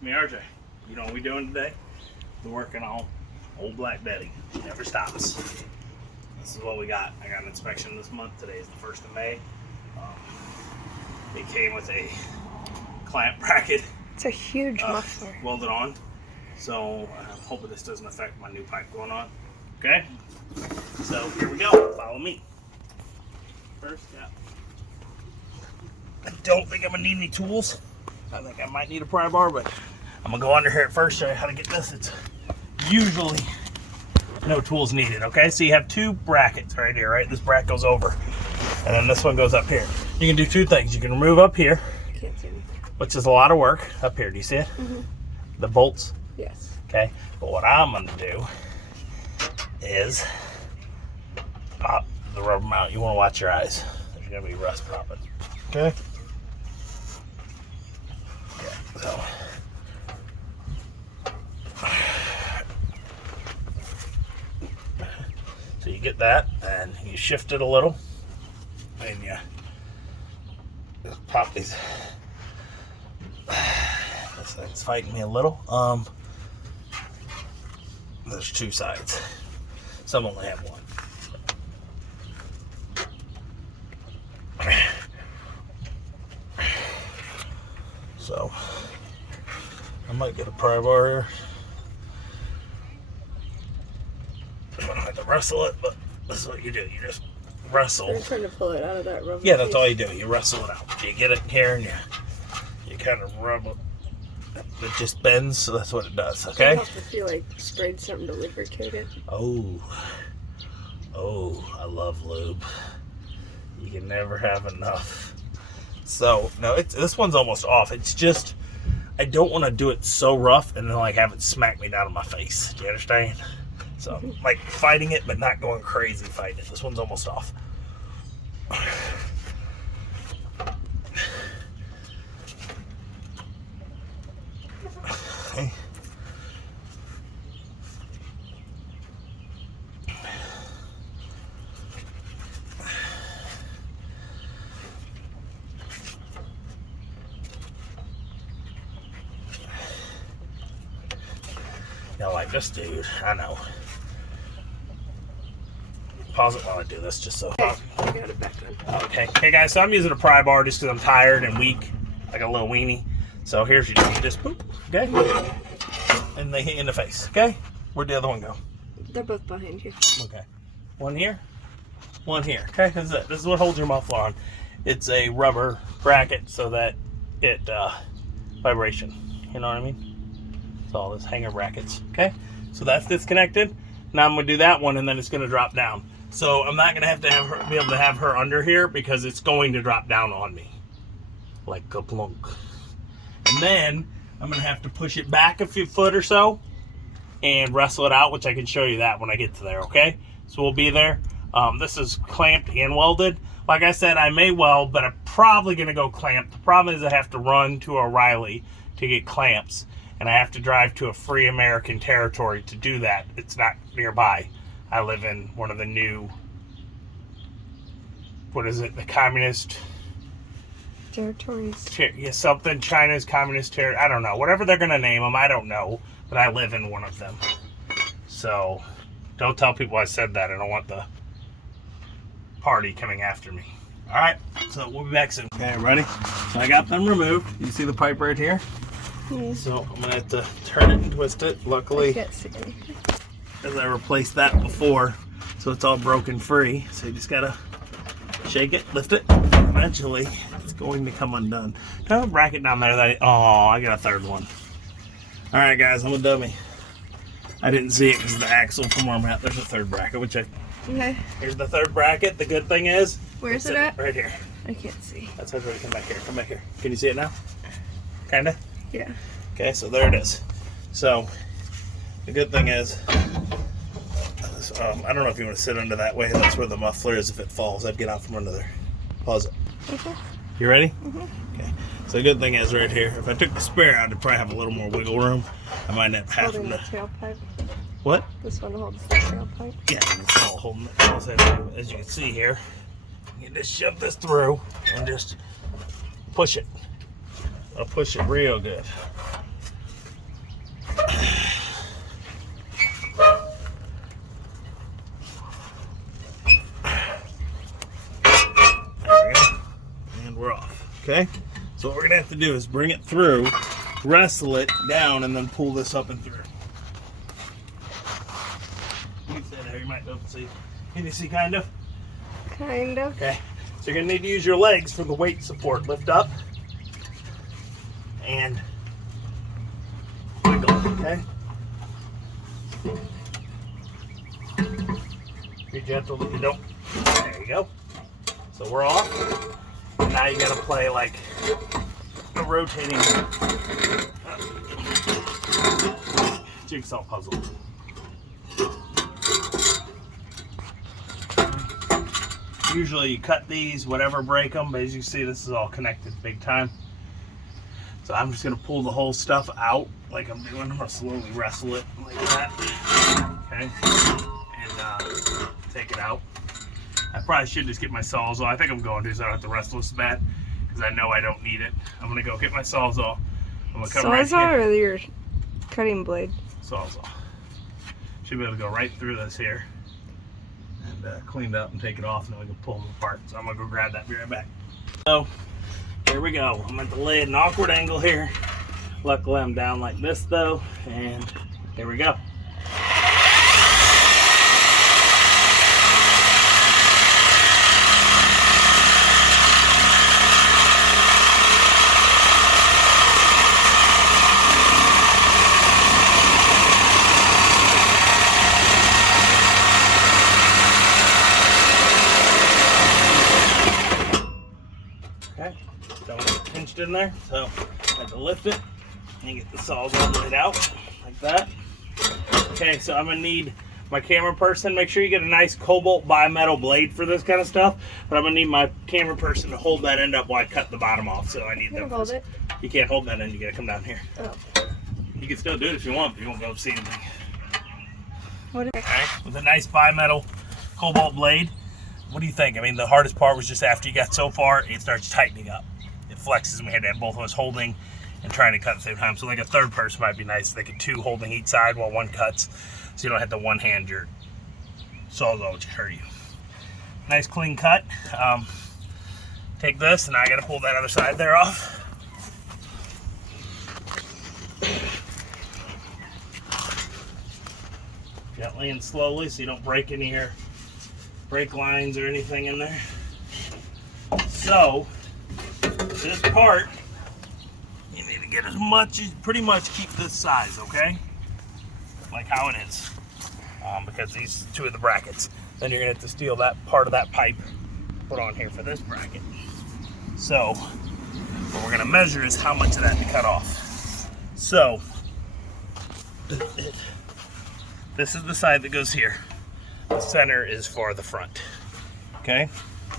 It's me, RJ. You know what we're doing today? We're working on old Black Betty. Never stops. This is what we got. I got an inspection this month. Today is the 1st of May. It came with a clamp bracket. It's a huge muffler. Welded on. So I'm hoping this doesn't affect my new pipe going on. Okay? So here we go. Follow me. First, yeah. I don't think I'm going to need any tools. I think I might need a pry bar, but I'm going to go under here at first, show you how to get this. It's usually no tools needed, okay? So you have two brackets right here, right? This bracket goes over, and then this one goes up here. You can do two things. You can remove up here, Can't see anything. which is a lot of work. Up here, do you see it? Mm-hmm. The bolts? Yes. Okay, but what I'm going to do is pop the rubber mount. You want to watch your eyes. There's going to be rust popping, okay? So you get that, and you shift it a little, and you just pop these. This thing's fighting me a little. There's two sides. Some only have one. So I might get a pry bar here. I don't have to wrestle it, but this is what you do. You just wrestle. I'm trying to pull it out of that rubber. Yeah, that's all you do. You wrestle it out. You get it here and you kind of rub it. It just bends, so that's what it does, okay? I feel like sprayed something to lubricate it. Oh, I love lube. You can never have enough. So, no, this one's almost off. It's just, I don't want to do it so rough and then like have it smack me down on my face. Do you understand? So, like fighting it, but not going crazy fighting it. This one's almost off. Okay. Now, like this dude, I know. Pause it while I do this, just so. Okay, I got it back on. Okay. Hey guys, so I'm using a pry bar just because I'm tired and weak, like a little weenie. So here's your just boop, okay? And they hit you in the face, okay? Where'd the other one go? They're both behind you. Okay. One here, one here. Okay, this is it. This is what holds your muffler on. It's a rubber bracket so that it vibration. You know what I mean? It's all this hanger brackets. Okay, so that's disconnected. Now I'm gonna do that one, and then it's gonna drop down. So I'm not gonna have her be able to have her under here because it's going to drop down on me like a plunk. And then I'm gonna have to push it back a few foot or so and wrestle it out, which I can show you that when I get to there. Okay, so we'll be there. This is clamped and welded. Like I said, I may weld, but I'm probably gonna go clamp. The problem is I have to run to O'Reilly to get clamps, and I have to drive to a free American territory to do that. It's not nearby. I live in one of the new, what is it, the communist Territories. yeah, something, China's communist territory. I don't know. Whatever they're going to name them, I don't know. But I live in one of them. So don't tell people I said that. I don't want the party coming after me. All right, so we'll be back soon. Okay, everybody. So I got them removed. You see the pipe right here? Yeah. So I'm gonna have to turn it and twist it. Luckily, I can't see anything. as I replaced that before, so it's all broken free. So you just gotta shake it, lift it. Eventually, it's going to come undone. I have a bracket down there that I got a third one. All right, guys, I'm a dummy. I didn't see it because the axle from where I'm at. There's a third bracket, which Okay. here's the third bracket. The good thing is, Where's it at? Right here. I can't see. That's how come back here. Come back here. Can you see it now? Kinda. Yeah. Okay, so there it is. So the good thing is, I don't know if you want to sit under that way. That's where the muffler is. If it falls, I'd get out from under there. Pause it. Okay. You ready? Mm-hmm. Okay. So the good thing is right here, if I took the spare out, I'd probably have a little more wiggle room. I might not have Holding to. the tailpipe. What? This one holds the tailpipe. Yeah, it's all holding it. As you can see here, you can just shove this through and just push it. I'll push it real good. There we go. And we're off. Okay? So what we're going to have to do is bring it through, wrestle it down, and then pull this up and through. You said there, you might be able to see. Can you see kind of? Kind of. Okay. So you're going to need to use your legs for the weight support. Lift up. And wiggle, okay? Be gentle that you don't. There you go. So we're off. And now you got to play like a rotating jigsaw puzzle. Usually you cut these, whatever, break them, but as you see, this is all connected big time. So I'm just going to pull the whole stuff out like I'm doing. I'm going to slowly wrestle it like that. Okay? And take it out. I probably should just get my sawzall. I think I'm going to, so I don't have to wrestle this bad because I know I don't need it. I'm going to go get my sawzall. I'm going to come right Sawzall here. or your cutting blade? Sawzall. Should be able to go right through this here and clean it up and take it off, and then we can pull them apart. So I'm going to go grab that, be right back. So here we go. I'm at the lay at an awkward angle here. Luckily I'm down like this though, and here we go. Okay, don't get pinched in there, so I have to lift it and get the sawzall blade out like that. Okay, so I'm gonna need my camera person. Make sure you get a nice cobalt bimetal blade for this kind of stuff, but I'm gonna need my camera person to hold that end up while I cut the bottom off. So I need them. Hold it. You can't hold that end, you gotta come down here. Oh. You can still do it if you want, but you won't be able to see anything. What is Okay, with a nice bimetal cobalt blade. What do you think? I mean, the hardest part was just after you got so far, it starts tightening up. It flexes, and we had to have both of us holding and trying to cut at the same time. So like a third person might be nice. They could two holding each side while one cuts, so you don't have to one hand your sawzall, which hurt you. Nice clean cut. Take this, and now I got to pull that other side there off. Gently and slowly, so you don't break any of your brake lines or anything in there. So this part, you need to get as much as, pretty much keep this size, okay? Like how it is. Because these two are the brackets. Then you're gonna have to steal that part of that pipe, put on here for this bracket. So what we're gonna measure is how much of that to cut off. So this is the side that goes here. The center is for the front. Okay?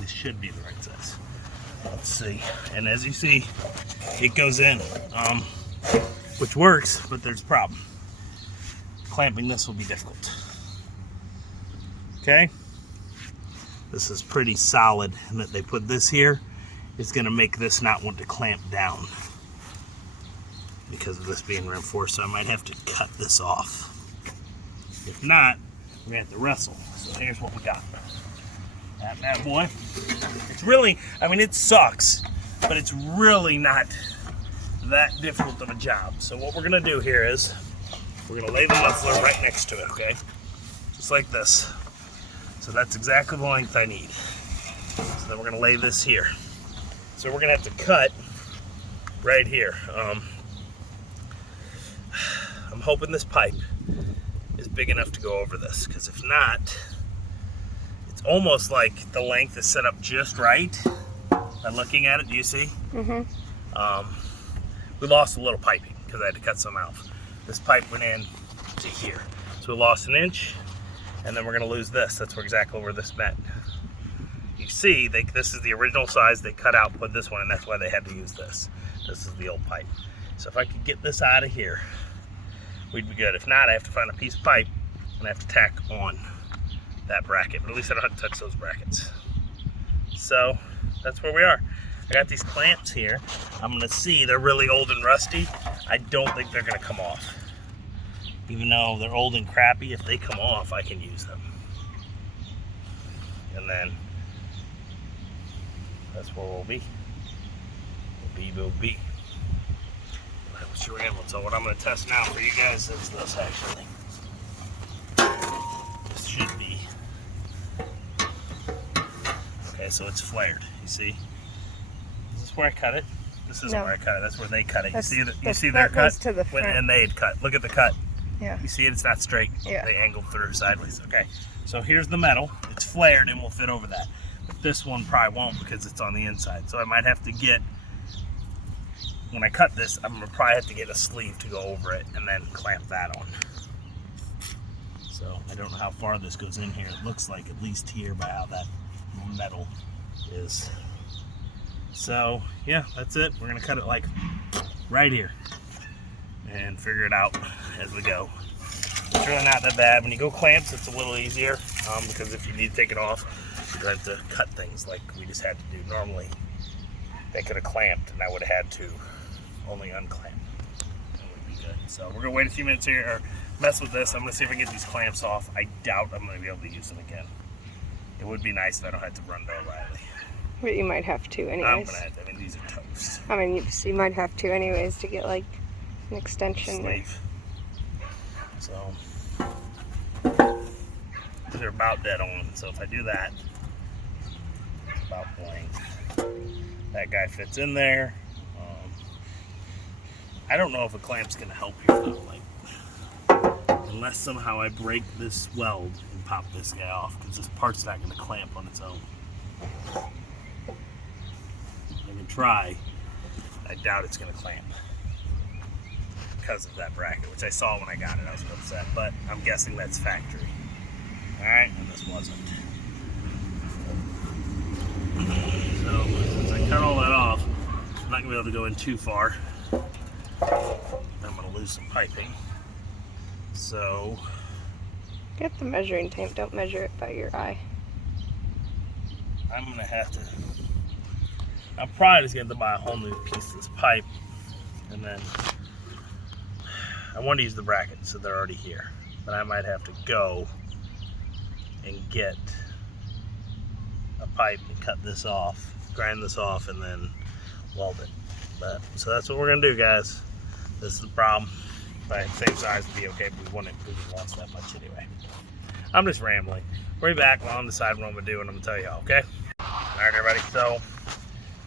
This should be the right size. Let's see. And as you see, it goes in, which works, but there's a problem. Clamping this will be difficult. Okay? This is pretty solid, and that they put this here is going to make this not want to clamp down because of this being reinforced. So I might have to cut this off. If not, we're going to have to wrestle. So here's what we got. That bad boy. It's really, I mean, it sucks, but it's really not that difficult of a job. So what we're going to do here is we're going to lay the muffler right next to it, okay? Just like this. So that's exactly the length I need. So then we're going to lay this here. So we're going to have to cut right here. I'm hoping this pipe is big enough to go over this, because if not, it's almost like the length is set up just right. By looking at it, do you see? Mm-hmm. We lost a little piping because I had to cut some out. This pipe went in to here, so we lost an inch, and then we're going to lose this. That's exactly where this met. You see, this is the original size. They cut out, put this one, and that's why they had to use this. This is the old pipe. So if I could get this out of here, we'd be good. If not, I have to find a piece of pipe and I have to tack on that bracket. But at least I don't have to touch those brackets. So that's where we are. I got these clamps here. I'm gonna see, they're really old and rusty. I don't think they're gonna come off. Even though they're old and crappy, if they come off, I can use them. And then that's where we'll be. We'll be. That was your animal. So what I'm going to test now for you guys is this actually. This should be. Okay, so it's flared. You see? Is this where I cut it? This isn't where I cut it. That's where they cut it. You see their cut? To the front. And they had cut. Look at the cut. Yeah. You see it? It's not straight. Yeah. They angled through sideways. Okay. So here's the metal. It's flared and will fit over that. But this one probably won't because it's on the inside. So I might have to get, when I cut this, I'm going to probably have to get a sleeve to go over it and then clamp that on. So I don't know how far this goes in here. It looks like at least here by how that metal is. So yeah, that's it. We're going to cut it like right here and figure it out as we go. It's really not that bad. When you go clamps, it's a little easier because if you need to take it off, you have to cut things like we just had to do. Normally, they could have clamped and I would have had to only unclamp. That would be good. So we're going to wait a few minutes here, or mess with this. I'm going to see if I can get these clamps off. I doubt I'm going to be able to use them again. It would be nice if I don't have to run to O'Reilly. But you might have to anyways. I'm going to have to. I mean, these are toast. I mean, you might have to anyways to get like an extension. Sleeve. So they're about dead on. So if I do that, it's about blank. That guy fits in there. I don't know if a clamp's gonna help you though, like unless somehow I break this weld and pop this guy off, because this part's not gonna clamp on its own. I can try. I doubt it's gonna clamp because of that bracket, which I saw when I got it. I was upset, but I'm guessing that's factory. All right, and this wasn't. So since I cut all that off, I'm not gonna be able to go in too far. I'm gonna lose some piping. So Get the measuring tape. Don't measure it by your eye. I'm gonna have to. I'm probably just gonna have to buy a whole new piece of this pipe, and then I want to use the brackets, so they're already here. But I might have to go and get a pipe and cut this off, grind this off, and then weld it. But so that's what we're gonna do, guys. This is the problem. But same size would be okay, but we wouldn't because we lost that much anyway. I'm just rambling. We'll be back while I'm deciding what I'm gonna do, and I'm gonna tell y'all, okay? All right, everybody. So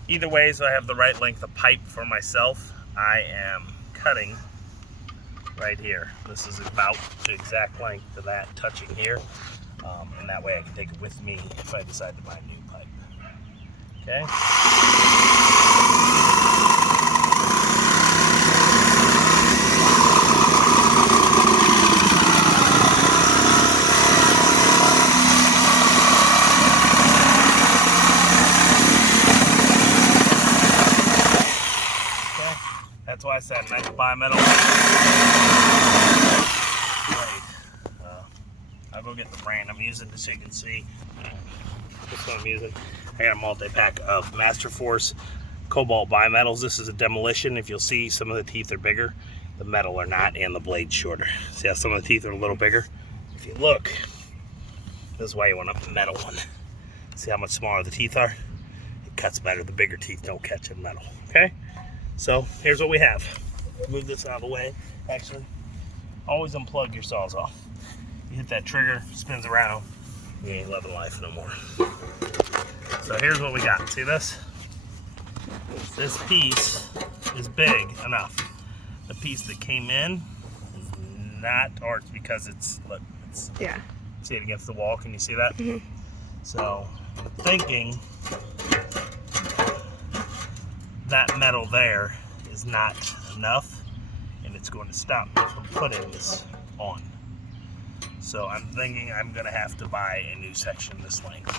either way, so I have the right length of pipe for myself. I am cutting right here. This is about the exact length of that touching here, and that way I can take it with me if I decide to buy a new pipe. Okay. That's why I said nice bimetal blade. I'll go get the brand I'm using just so you can see. That's what I'm using. I got a multi-pack of Masterforce Cobalt bimetals. This is a demolition. If you'll see, some of the teeth are bigger. The metal are not, and the blade's shorter. See how some of the teeth are a little bigger? If you look, this is why you want a metal one. See how much smaller the teeth are? It cuts better. The bigger teeth don't catch in metal. Okay? So here's what we have. Move this out of the way. Actually, always unplug your sawzall. You hit that trigger, spins around, you ain't loving life no more. So here's what we got. See this? This piece is big enough. The piece that came in is not, or it's because it's, look, it's, Yeah. see it against the wall, can you see that? Mm-hmm. So I'm thinking that metal there is not enough, and it's going to stop me from putting this on. So I'm thinking I'm going to have to buy a new section this length.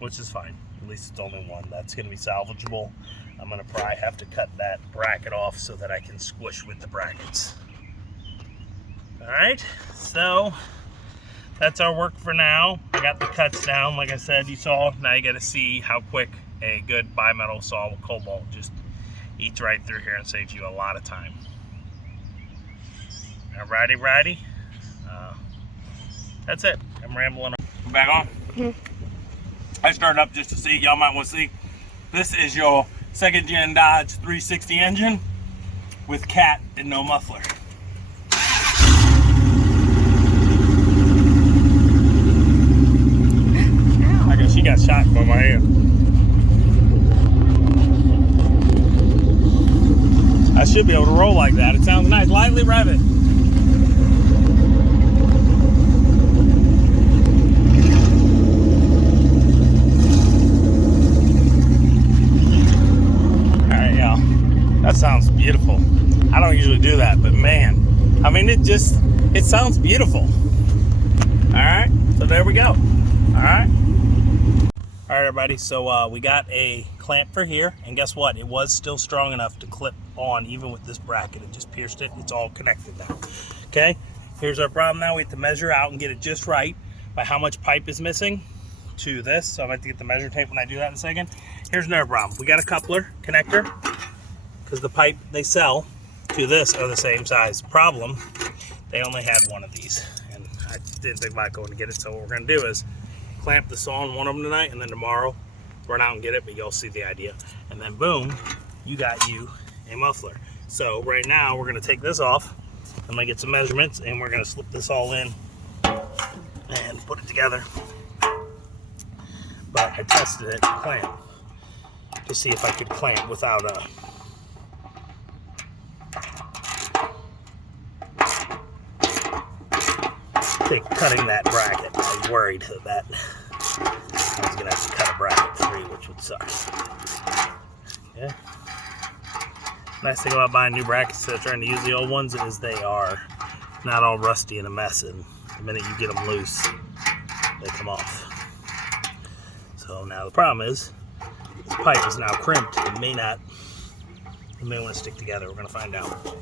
Which is fine. At least it's only one. That's going to be salvageable. I'm going to probably have to cut that bracket off so that I can squish with the brackets. Alright, so that's our work for now. I got the cuts down, like I said, you saw. Now you got to see how quick a good bimetal saw with cobalt just eats right through here and saves you a lot of time. Alrighty. That's it. I'm rambling. We're back on. I started up just to see. Y'all might want to see. This is your second gen Dodge 360 engine with cat and no muffler. I guess she got shot by my hand. I should be able to roll like that. It sounds nice. Lightly rev it. Alright, y'all. That sounds beautiful. I don't usually do that, but man, I mean, it sounds beautiful. Alright, so there we go. Alright. Alright, everybody, so we got a clamp for here, and guess what? It was still strong enough to clip on even with this bracket. It just pierced it. It's all connected now. Okay, here's our problem now. We have to measure out and get it just right by how much pipe is missing to this. So I'm going to have to get the measure tape when I do that in a second. Here's another problem. We got a coupler connector because the pipe they sell to this are the same size. Problem, they only had one of these, and I didn't think about going to get it. So what we're going to do is clamp this on one of them tonight, and then tomorrow run out and get it, but you'll see the idea. And then boom, you got you a muffler. So right now we're going to take this off. I'm going to get some measurements, and we're going to slip this all in and put it together. But I tested it to clamp to see if I could clamp without cutting that bracket. I was worried that I was going to have to cut a bracket free, which would suck. Yeah. Nice thing about buying new brackets instead of trying to use the old ones is they are not all rusty and a mess, and the minute you get them loose, they come off. So now the problem is, this pipe is now crimped. It may want to stick together. We're going to find out.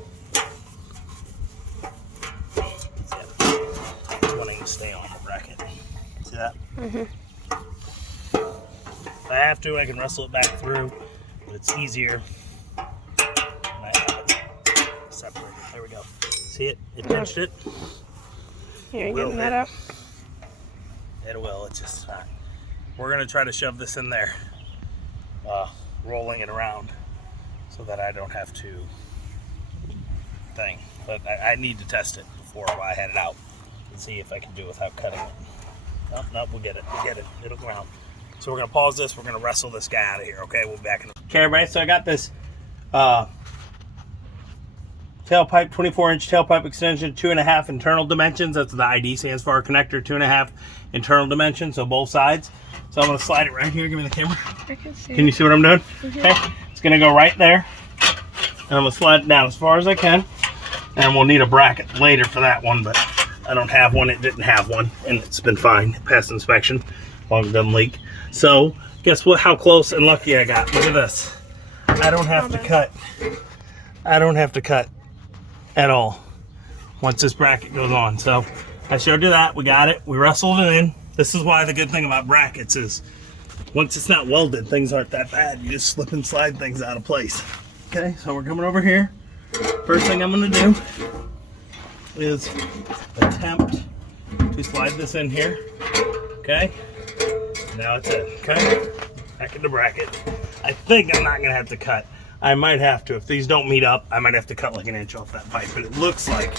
Wanting to stay on the bracket. See that? If I have to, I can wrestle it back through, but it's easier. And I have it separated. There we go. See it? It pinched it. You're getting that up? It will. It's just not. We're going to try to shove this in there, rolling it around so that I don't have to But I need to test it before I head it out and see if I can do it without cutting it. Nope, we'll get it. It'll go out. So we're going to pause this. We're going to wrestle this guy out of here, okay? We'll be back in. Okay, everybody, so I got this tailpipe, 24-inch tailpipe extension, 2.5 internal dimensions. That's what the ID stands for. Our connector, 2.5 internal dimensions, so both sides. So I'm going to slide it right here. Give me the camera. I can see. Can you see what I'm doing? Okay. It's going to go right there. And I'm going to slide it down as far as I can. And we'll need a bracket later for that one, but I don't have one. It didn't have one, and it's been fine. It passed inspection as long as it doesn't leak. So guess what? How close and lucky I got. Look at this. I don't have to cut. I don't have to cut at all once this bracket goes on. So I showed you that. We got it. We wrestled it in. This is why the good thing about brackets is once it's not welded, things aren't that bad. You just slip and slide things out of place. Okay, so we're coming over here. First thing I'm going to do is attempt to slide this in here. Okay, now it's in. Okay, back in the bracket. I think I'm not going to have to cut. I might have to. If these don't meet up, I might have to cut like an inch off that pipe, but it looks like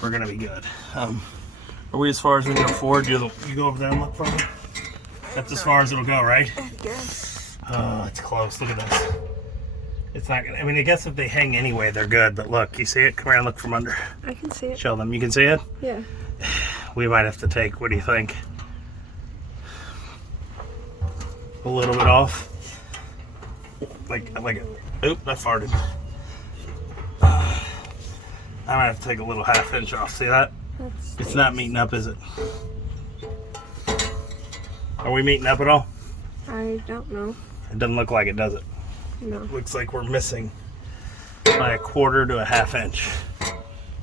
we're going to be good. Are we as far as we can go forward? You go over there and look for me? That's as far as it'll go, right? Oh, it's close. Look at this. It's not gonna, I mean, I guess if they hang anyway, they're good, but look, you see it? Come here and look from under. I can see it. Show them. You can see it? Yeah. We might have to take, what do you think? A little bit off. Like oop, I farted. I might have to take a little ½ inch off. See that? It's not meeting up, is it? Are we meeting up at all? I don't know. It doesn't look like it, does it? No. Looks like we're missing by 1/4 to ½ inch.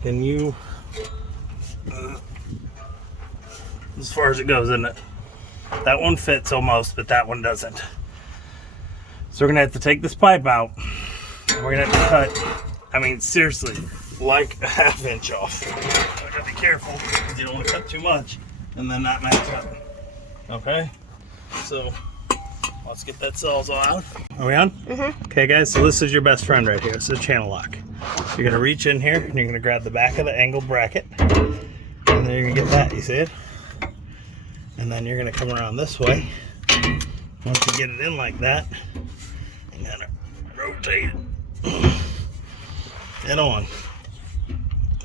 Can you, as far as it goes, isn't it? That one fits almost, but that one doesn't. So we're gonna have to take this pipe out And we're gonna have to cut, I mean, seriously, like a 1/2 inch off. I gotta be careful because you don't want to cut too much and then not match up. Okay? So let's get that sawzall out. Are we on? Mm-hmm. Okay, guys, so this is your best friend right here. This is a channel lock. You're gonna reach in here and you're gonna grab the back of the angled bracket, and then you're gonna get that, you see it? And then you're gonna come around this way. Once you get it in like that, you gotta rotate it and on.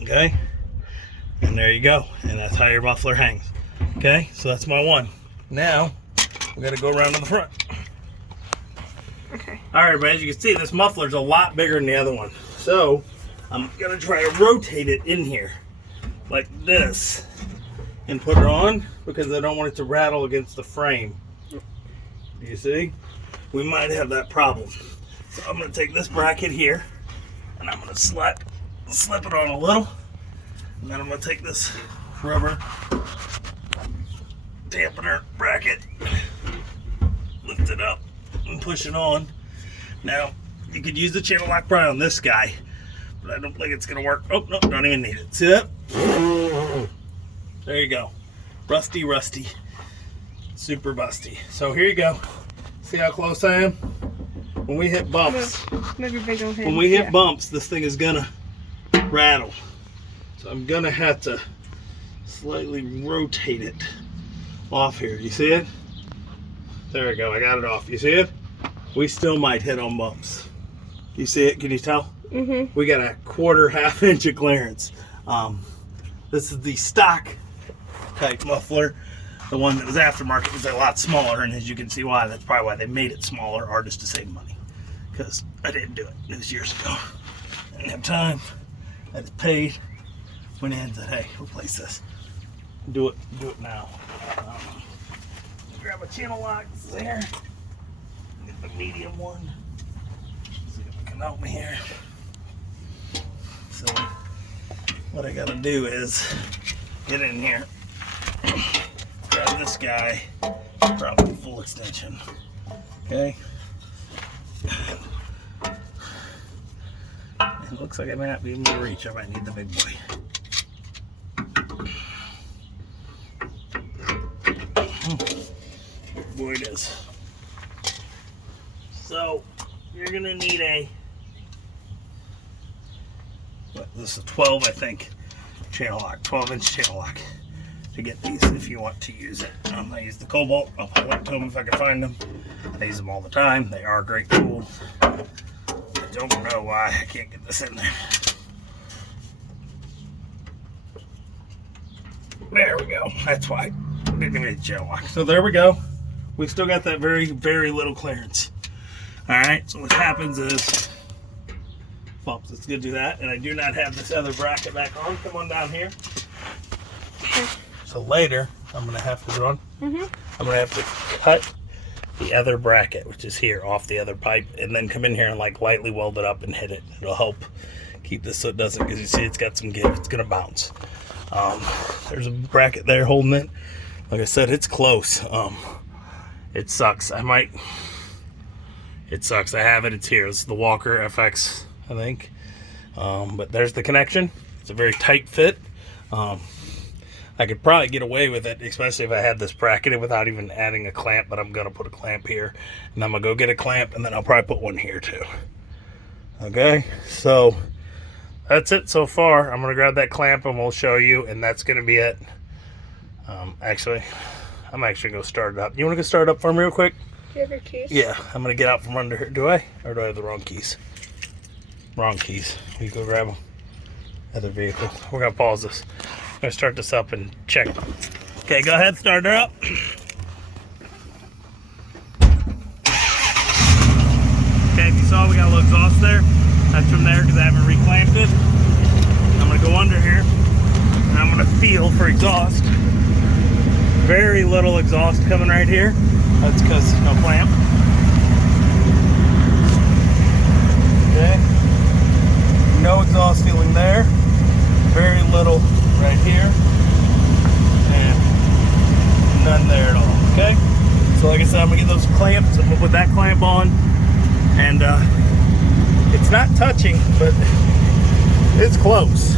Okay? And there you go. And that's how your muffler hangs. Okay? So that's my one. Now, we gotta go around to the front. Okay. Alright, but as you can see, this muffler's a lot bigger than the other one. So, I'm gonna try to rotate it in here like this and put it on because I don't want it to rattle against the frame. You see? We might have that problem. So I'm gonna take this bracket here and I'm gonna slip it on a little, and then I'm gonna take this rubber dampener bracket, lift it up and push it on. Now you could use the channel lock pry on this guy, but I don't think it's gonna work. Oh no, don't even need it. See that? There you go. Rusty, super busty. So here you go. See how close I am? When we hit bumps, Move your big old hand. when we hit bumps, this thing is gonna rattle. So I'm gonna have to slightly rotate it off here. You see it? There we go. I got it off. You see it? We still might hit on bumps. You see it? Can you tell? Mm-hmm. We got a 1/4 inch of clearance. This is the stock type muffler. The one that was aftermarket was a lot smaller, and as you can see why, that's probably why they made it smaller, or just to save money. Because I didn't do it. It was years ago. I didn't have time. I just paid. Went in and said, hey, replace this. Do it now. Grab a channel lock there. Get the medium one. See if it can help me here. So what I gotta do is get in here, grab this guy, probably full extension. Okay. It looks like I might not be able to reach. I might need the big boy. Big boy it is. So you're gonna need this is 12, I think, channel lock, 12-inch channel lock to get these if you want to use it. I use the Cobalt. I'll link to them if I can find them. I use them all the time. They are a great tool. I don't know why I can't get this in there. There we go. That's why I didn't need a channel lock. So there we go. We still got that very, very little clearance. All right. So what happens is bumps. It's good to do that. And I do not have this other bracket back on. Come on down here. So later, I'm going to have to run. I'm going to have to cut the other bracket, which is here, off the other pipe, and then come in here and like lightly weld it up and hit it. It'll help keep this so it doesn't, because you see it's got some give. It's going to bounce. There's a bracket there holding it. Like I said, it's close. It sucks. It sucks. I have it. It's here. It's the Walker FX, I think. But there's the connection. It's a very tight fit. I could probably get away with it, especially if I had this bracketed without even adding a clamp, but I'm going to put a clamp here. And I'm going to go get a clamp, and then I'll probably put one here too. Okay, so that's it so far. I'm going to grab that clamp and we'll show you, and that's going to be it. Actually, I'm actually going to start it up. You want to go start it up for me real quick? Do you have your keys? Yeah, I'm going to get out from under here. Do I? Or do I have the wrong keys? Wrong keys. You go grab them. Other vehicle. We're going to pause this. I'm going to start this up and check. Okay, go ahead, start her up. Okay, if you saw, we got a little exhaust there. That's from there because I haven't reclamped it. I'm going to go under here and I'm going to feel for exhaust. Very little exhaust coming right here. That's because no clamp. Okay. No exhaust feeling there. Very little right here. And none there at all. Okay. So like I said, I'm gonna get those clamps. I'm gonna put that clamp on. And it's not touching, but it's close.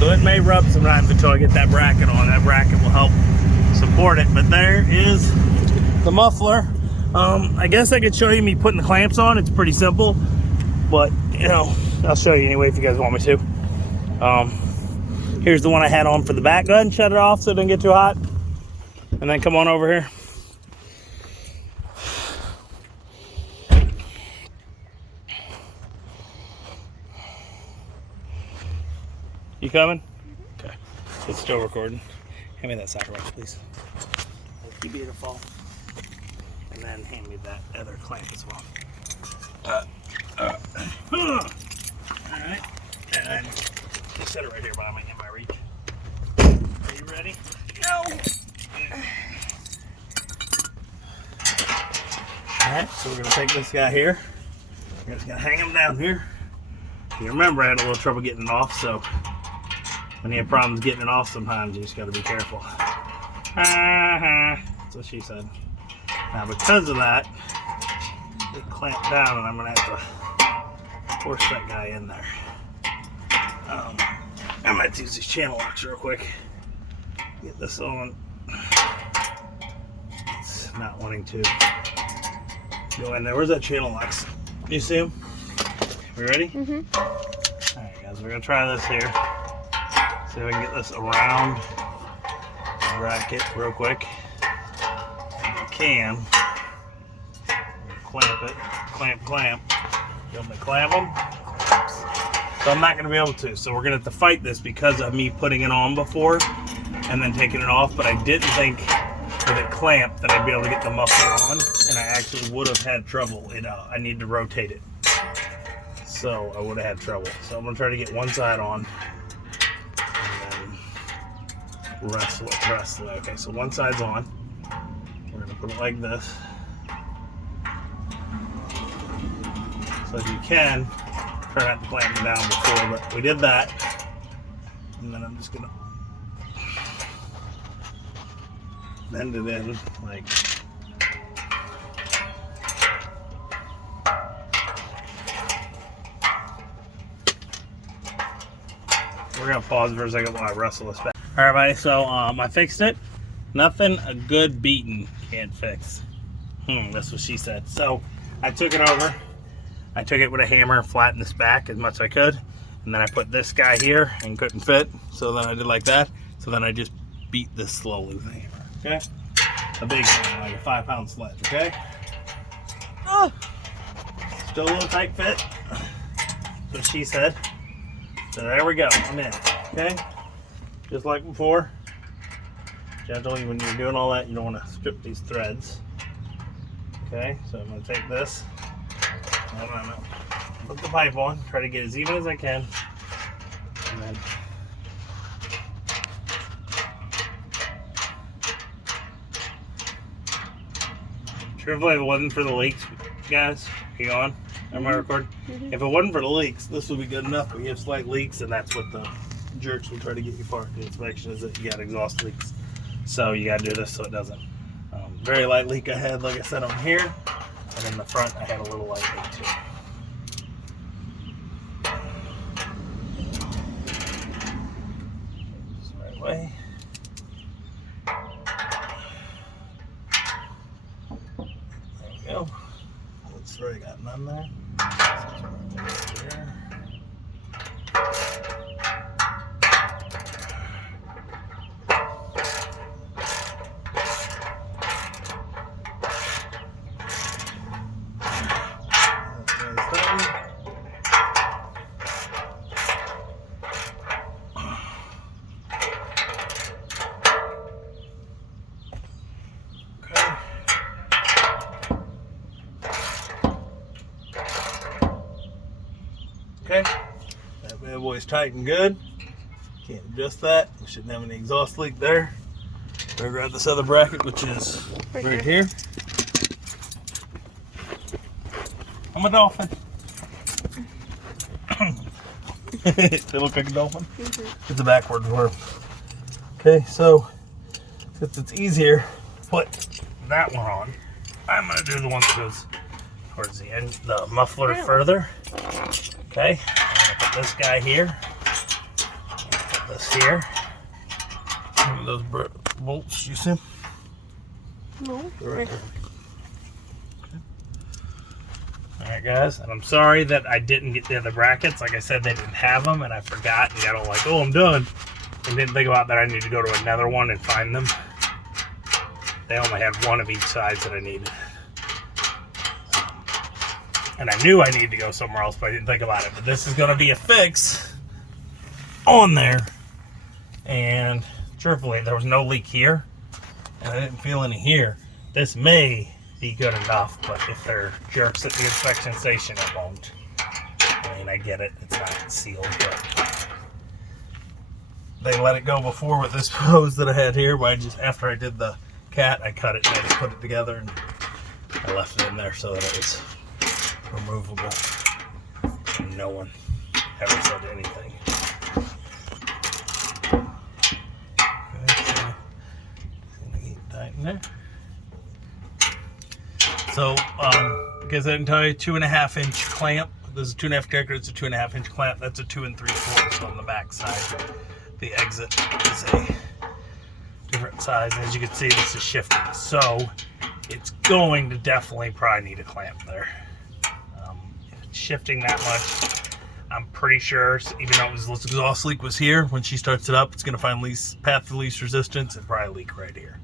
So it may rub sometimes until I get that bracket on. That bracket will help support it. But there is the muffler. I guess I could show you me putting the clamps on. It's pretty simple, but you know, I'll show you anyway if you guys want me to. Here's the one I had on for the back. Go ahead and shut it off so it doesn't get too hot. And then come on over here. You coming? Okay. It's still recording. Hand me that socket wrench, please. Thank you, beautiful. And then hand me that other clamp as well. Alright. And just set it right here by in my reach. Are you ready? No! Alright, so we're going to take this guy here. We're just going to hang him down here. You remember I had a little trouble getting it off, so when you have problems getting it off sometimes, you just got to be careful. That's what she said. Now because of that, it clamped down and I'm going to have to force that guy in there. I might use these channel locks real quick. Get this on. It's not wanting to go in there. Where's that channel locks? Do you see them? We ready? Mm-hmm. Alright guys, we're going to try this here. See if we can get this around the bracket real quick. If we can, clamp it. Clamp. You want me to clamp them? So I'm not going to be able to. So we're going to have to fight this because of me putting it on before and then taking it off. But I didn't think with it clamped that I'd be able to get the muffler on. And I actually would have had trouble. I need to rotate it. So I would have had trouble. So I'm going to try to get one side on. Wrestle it. Okay, so one side's on. We're going to put it like this. So if you can, try not to clamp it down before, but we did that. And then I'm just going to bend it in like. We're going to pause for a second while I wrestle this back. Alright, buddy, so I fixed it. Nothing a good beating can't fix. That's what she said. So I took it over. I took it with a hammer and flattened this back as much as I could. And then I put this guy here and couldn't fit. So then I did like that. So then I just beat this slowly with a hammer. Okay? A big one, like a 5-pound sledge, okay? Still a little tight fit. That's what she said. So there we go. I'm in. Okay? Just like before. Gently, when you're doing all that, you don't want to strip these threads. Okay? So I'm going to take this. I'm going to put the pipe on. Try to get as even as I can. And then truthfully, if it wasn't for the leaks, guys, you on? Am I recording? Mm-hmm. If it wasn't for the leaks, this would be good enough. But you have slight leaks, and that's what the jerks will try to get you for the inspection, is that you got exhaust leaks. So you got to do this so it doesn't. Very light leak I had, like I said, on here. And in the front, I had a little light leak too. Just the right way. There we go. Looks like I got none there. Okay, that bad boy's tight and good. Can't adjust that. We shouldn't have any exhaust leak there. Better grab this other bracket, which is right here. I'm a dolphin. They look like a dolphin? Mm-hmm. It's a backwards worm. Okay, so since it's easier to put that one on, I'm going to do the one that goes towards the end, the muffler further. Okay, I'm gonna put this guy here. Put this here. Those bolts, you see them? No. They're right there. Alright guys, and I'm sorry that I didn't get the other brackets. Like I said, they didn't have them, and I forgot and got all like, oh, I'm done. And didn't think about that I need to go to another one and find them. They only had one of each size that I needed. And I knew I needed to go somewhere else, but I didn't think about it. But this is going to be a fix on there. And truthfully, there was no leak here, and I didn't feel any here. This may be good enough, but if they're jerks at the inspection station, it won't. I mean, I get it, it's not sealed, but they let it go before with this hose that I had here, but after I did the cat, I cut it and I just put it together and I left it in there so that it was removable. And no one ever said anything. Tighten there. So, because I didn't tell you, 2.5 inch clamp. This is a 2.5 connector. It's a 2.5 inch clamp. That's a 2 3/4 on the back side. The exit is a different size. As you can see, this is shifting. So, it's going to definitely probably need a clamp there. If it's shifting that much, I'm pretty sure, even though this exhaust leak was here, when she starts it up, it's going to find path of least resistance and probably leak right here.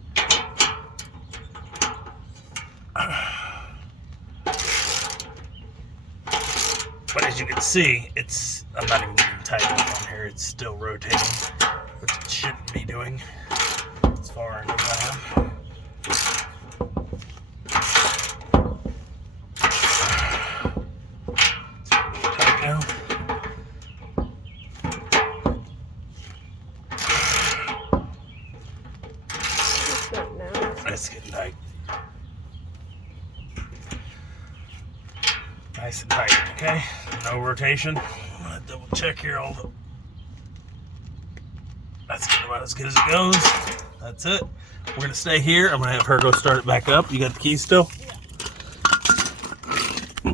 But as you can see, I'm not even getting tight enough on here. It's still rotating, which it shouldn't be doing as far as I am. Tight now. It's getting tight. Nice and tight, okay? No rotation. I'm gonna double check here that's about as good as it goes. That's it. We're gonna stay here. I'm gonna have her go start it back up. You got the keys still? Yeah. I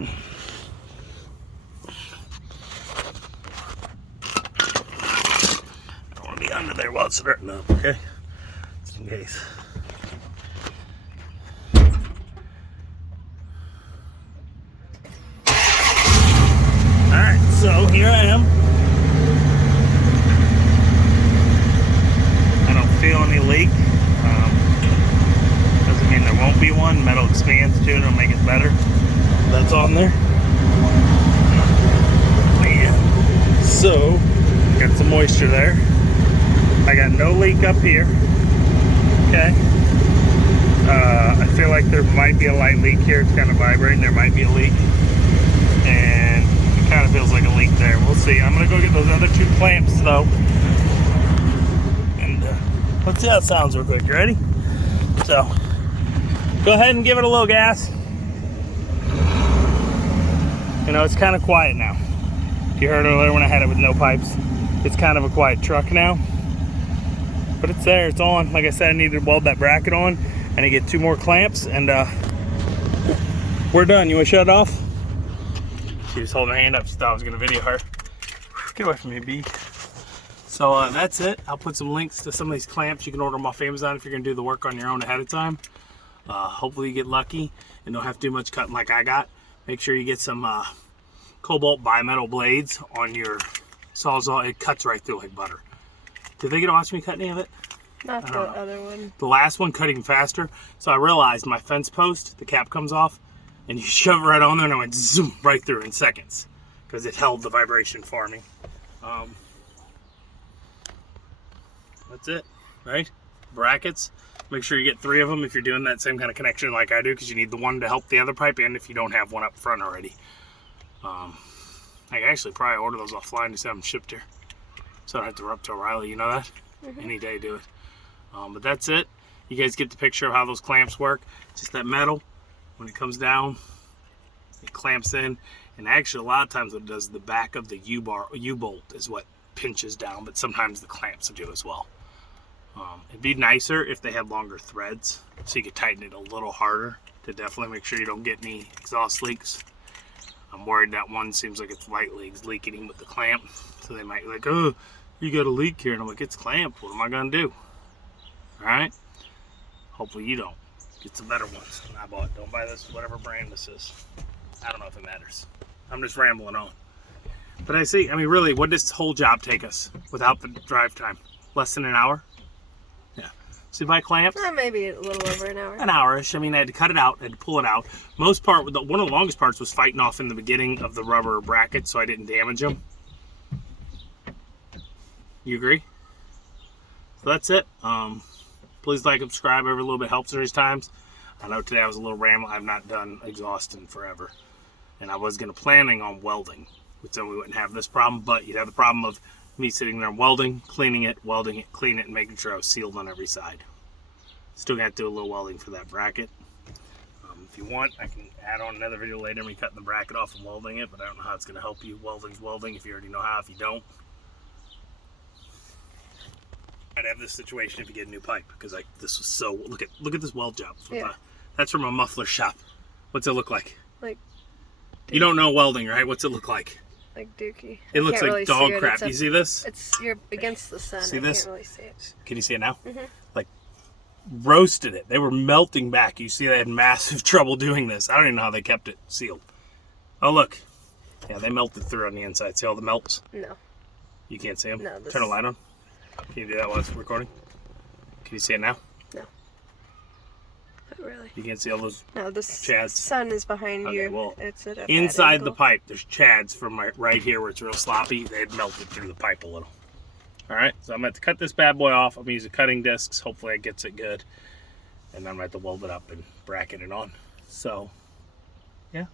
don't wanna be under there while it's starting up, okay? Just in case. So here I am. I don't feel any leak. Doesn't mean there won't be one. Metal expands too, it'll make it better. That's on there. Man. So, got some moisture there. I got no leak up here. Okay. I feel like there might be a light leak here. It's kind of vibrating. There might be a leak. And kind of feels like a leak there. We'll see. I'm gonna go get those other 2 clamps though, and let's see how it sounds real quick. You ready? So go ahead and give it a little gas. You know, it's kind of quiet now. You heard earlier when I had it with no pipes. It's kind of a quiet truck now, but it's there. It's on. Like I said, I needed to weld that bracket on, and I get 2 more clamps, and we're done. You want to shut it off? She was holding her hand up. She thought I was going to video her. Get away from me, B. So that's it. I'll put some links to some of these clamps. You can order them off Amazon if you're going to do the work on your own ahead of time. Hopefully you get lucky and don't have to do much cutting like I got. Make sure you get some cobalt bimetal blades on your Sawzall. It cuts right through like butter. Did they get to watch me cut any of it? Not the other one. The last one cut even faster. So I realized my fence post, the cap comes off, and you shove it right on there, and I went zoom right through in seconds because it held the vibration for me. That's it, right? Brackets. Make sure you get 3 of them if you're doing that same kind of connection like I do, because you need the one to help the other pipe in if you don't have one up front already. I can actually probably order those offline and just have them shipped here, so I don't have to rub to O'Reilly. You know that? Any day, do it. But that's it. You guys get the picture of how those clamps work. Just that metal. When it comes down, it clamps in, and actually a lot of times what it does, the back of the U-bolt is what pinches down, but sometimes the clamps will do as well. It'd be nicer if they had longer threads, so you could tighten it a little harder to definitely make sure you don't get any exhaust leaks. I'm worried that one seems like it's lightly leaking with the clamp. So they might be like, oh, you got a leak here. And I'm like, it's clamped. What am I going to do? All right? Hopefully you don't. Get some better ones than I bought. Don't buy this, whatever brand this is. I don't know if it matters. I'm just rambling on. But I mean, really, what does this whole job take us without the drive time? Less than an hour? Yeah. See my clamps? Maybe a little over an hour. An hour-ish. I mean, I had to cut it out. I had to pull it out. One of the longest parts was fighting off in the beginning of the rubber bracket so I didn't damage them. You agree? So that's it. Please like and subscribe. Every little bit helps these times. I know today I was a little rambling. I've not done exhaust in forever. And I was planning on welding, which then we wouldn't have this problem, but you'd have the problem of me sitting there welding, cleaning it, clean it, and making sure I was sealed on every side. Still got to do a little welding for that bracket. If you want, I can add on another video later, me cutting the bracket off and welding it, but I don't know how it's going to help you. Welding's welding if you already know how. If you don't, I'd have this situation if you get a new pipe, because this was so, look at this weld job. That's from a muffler shop. What's it look like? Like you don't know welding, right? What's it look like? Like dookie. It looks like really dog crap. You see this? You're against the sun. See this? I can't really see it. Can you see it now? Mm-hmm. Like roasted it. They were melting back. You see they had massive trouble doing this. I don't even know how they kept it sealed. Oh look. Yeah, they melted through on the inside. See all the melts? No. You can't see them? No. Turn the light on. Can you do that while it's recording? Can you see it now? No. Not really. You can't see all those No, the chads? sun is behind you. Well, it's at a inside bad the pipe, there's chads from right here where it's real sloppy. They had melted through the pipe a little. Alright, so I'm going to have to cut this bad boy off. I'm using cutting discs. Hopefully it gets it good. And then I'm going to have to weld it up and bracket it on. So, yeah.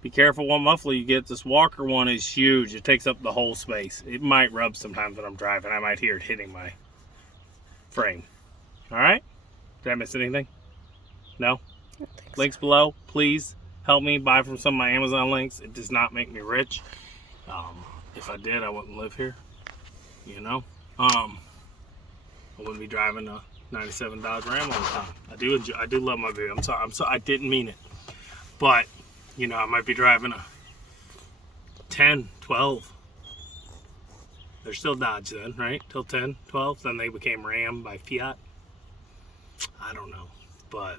Be careful what muffler you get. This Walker one is huge. It takes up the whole space. It might rub sometimes when I'm driving. I might hear it hitting my frame. Alright? Did I miss anything? No? Links below. Please help me buy from some of my Amazon links. It does not make me rich. If I did, I wouldn't live here. You know? I wouldn't be driving a 97 Dodge Ram all the time. I do love my video. I'm sorry. I didn't mean it. But you know, I might be driving a 10, 12. They're still Dodge then, right? Till 10, 12. Then they became Ram by Fiat. I don't know. But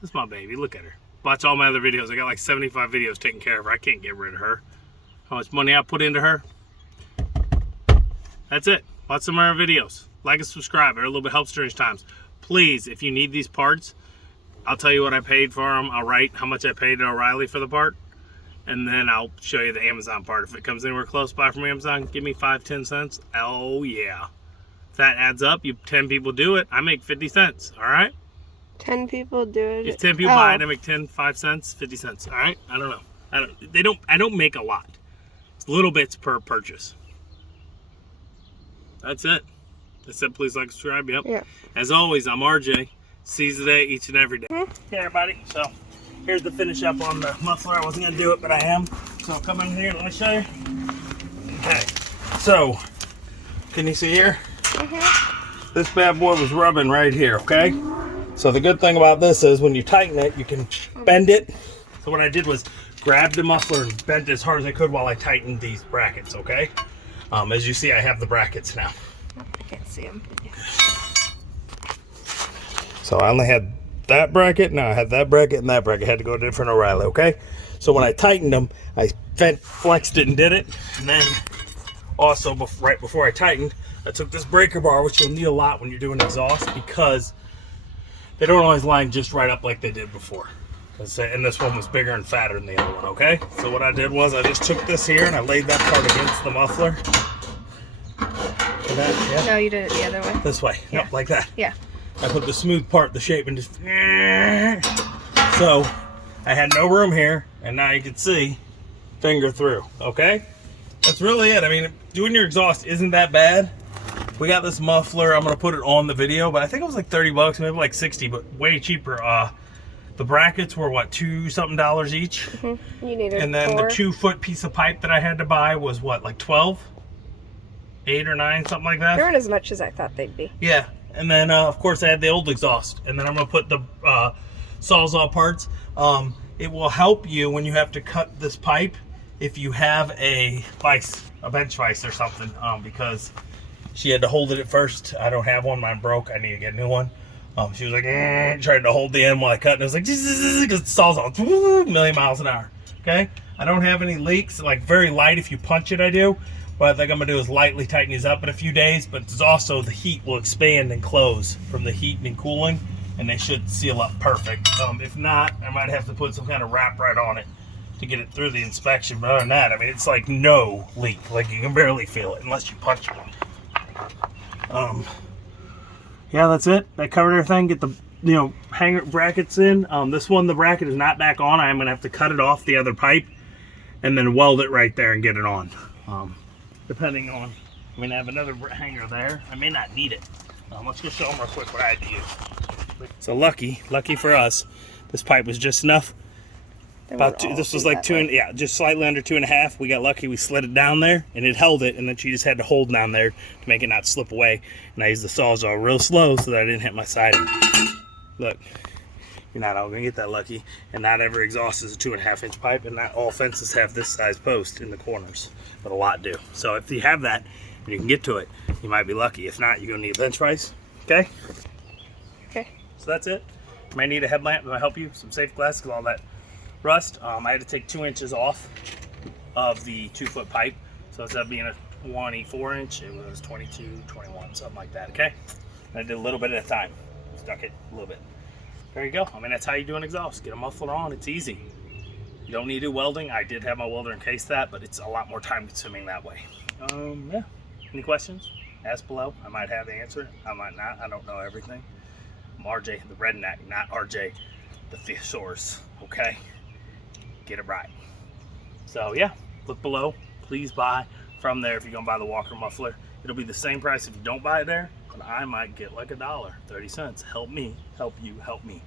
this is my baby. Look at her. Watch all my other videos. I got like 75 videos taking care of her. I can't get rid of her. How much money I put into her. That's it. Watch some of our videos. Like and subscribe. It a little bit helps during times. Please, if you need these parts, I'll tell you what I paid for them. I'll write how much I paid to O'Reilly for the part. And then I'll show you the Amazon part. If it comes anywhere close by from Amazon, give me 5-10 cents. Oh, yeah. If that adds up, 10 people do it, I make 50 cents. All right? 10 people do it. If 10 people buy it, I make 5 cents, 50 cents. All right? I don't know. I don't make a lot. It's little bits per purchase. That's it. I said please like, subscribe. Yep. Yeah. As always, I'm RJ. Seize the day each and every day. Hey everybody, so here's the finish up on the muffler. I wasn't going to do it, but I am. So I'll come in here and let me show you. Okay, so can you see here? This bad boy was rubbing right here, okay? So the good thing about this is when you tighten it, you can bend it. So what I did was grab the muffler and bent it as hard as I could while I tightened these brackets, okay? As you see, I have the brackets now. I can't see them. So I only had that bracket, now I had that bracket and that bracket. I had to go to different O'Reilly, okay? So when I tightened them, I flexed it and did it. And then also, right before I tightened, I took this breaker bar, which you'll need a lot when you're doing exhaust because they don't always line just right up like they did before. And this one was bigger and fatter than the other one, okay? So what I did was I just took this here and I laid that part against the muffler. Like that, yeah? No, you did it the other way. This way, Yeah. yep, like that. Yeah. I put the smooth part, the shape, and just... So, I had no room here, and now you can see, finger through, okay? That's really it. I mean, doing your exhaust isn't that bad. We got this muffler. I'm going to put it on the video, but I think it was like 30 bucks, maybe like 60, but way cheaper. The brackets were, what, $2-something each? You needed And then 4. the 2-foot piece of pipe that I had to buy was, what, like 12? 8 or 9, something like that? They weren't as much as I thought they'd be. Yeah. And then, of course, I had the old exhaust. And then I'm going to put the Sawzall parts. it will help you when you have to cut this pipe if you have a vise, a bench vise or something, because she had to hold it at first. I don't have one, mine broke, I need to get a new one. She was like, trying to hold the end while I cut, and it was like, because the saw's on a million miles an hour. Okay, I don't have any leaks, like very light. If you punch it, I do. What I think I'm gonna do is lightly tighten these up in a few days, but it's also the heat will expand and close from the heat and cooling, and they should seal up perfect. If not, I might have to put some kind of wrap right on it to get it through the inspection. But other than that, I mean, it's like no leak. Like you can barely feel it unless you punch it. Yeah, that's it. That covered everything. Get the hanger brackets in. This one, the bracket is not back on. I'm gonna have to cut it off the other pipe and then weld it right there and get it on. Depending on, I mean, I have another hanger there. I may not need it. Let's go show them real quick what I had to use. So lucky for us, this pipe was just enough. This was like just slightly under 2.5. We got lucky. We slid it down there, and it held it, and then she just had to hold down there to make it not slip away. And I used the Sawzall real slow so that I didn't hit my siding. Look, you're not all gonna get that lucky, and not every exhaust is a 2.5-inch pipe, and not all fences have this size post in the corners, but a lot do. So if you have that and you can get to it, you might be lucky. If not, you're gonna need a bench vise. Okay. Okay. So that's it. You might need a headlamp that might help you. Some safe glasses, all that rust. I had to take 2 inches off of the 2-foot pipe, so instead of being a 24-inch, it was 22, 21, something like that. Okay, and I did a little bit at a time, stuck it a little bit. There you go. I mean, that's how you do an exhaust. Get a muffler on. It's easy. You don't need to do welding. I did have my welder encase that, but it's a lot more time consuming that way. Yeah. Any questions? Ask below. I might have the answer. I might not. I don't know everything. I'm RJ the redneck, not RJ the thesaurus. Okay. Get it right. So yeah, look below. Please buy from there if you're gonna buy the Walker muffler. It'll be the same price if you don't buy it there, but I might get like $1.30. Help me, help you, help me.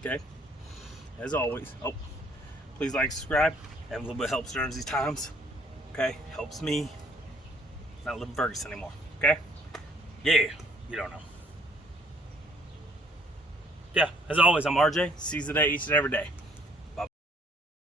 Okay. As always, please like, subscribe. Have a little bit of help during these times. Okay, helps me not live in Ferguson anymore. Okay. Yeah, you don't know. Yeah, as always, I'm RJ. Seize the day each and every day.